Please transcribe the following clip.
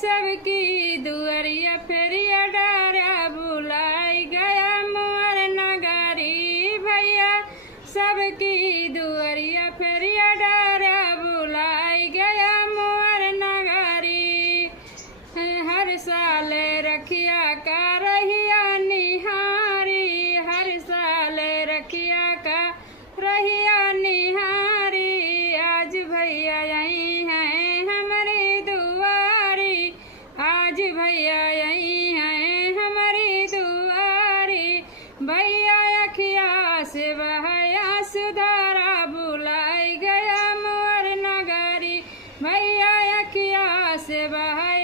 सबकी दुआरिया फेरिया डारा बुलाई गया मोर नगारी भैया सबकी दुआरिया फेरिया डारा बुलाई गया मोर नगारी। हर साल रखिया का रहिया निहारी हर साल रखिया का रहिया निहारी। आज भैया यही हैं हमारी दुआरी आज भैया यही हैं हमारी दुआरी। भैया अखिया से बहाया सुधारा बुलाई गया मोर नगारी भैया अखिया से बहाया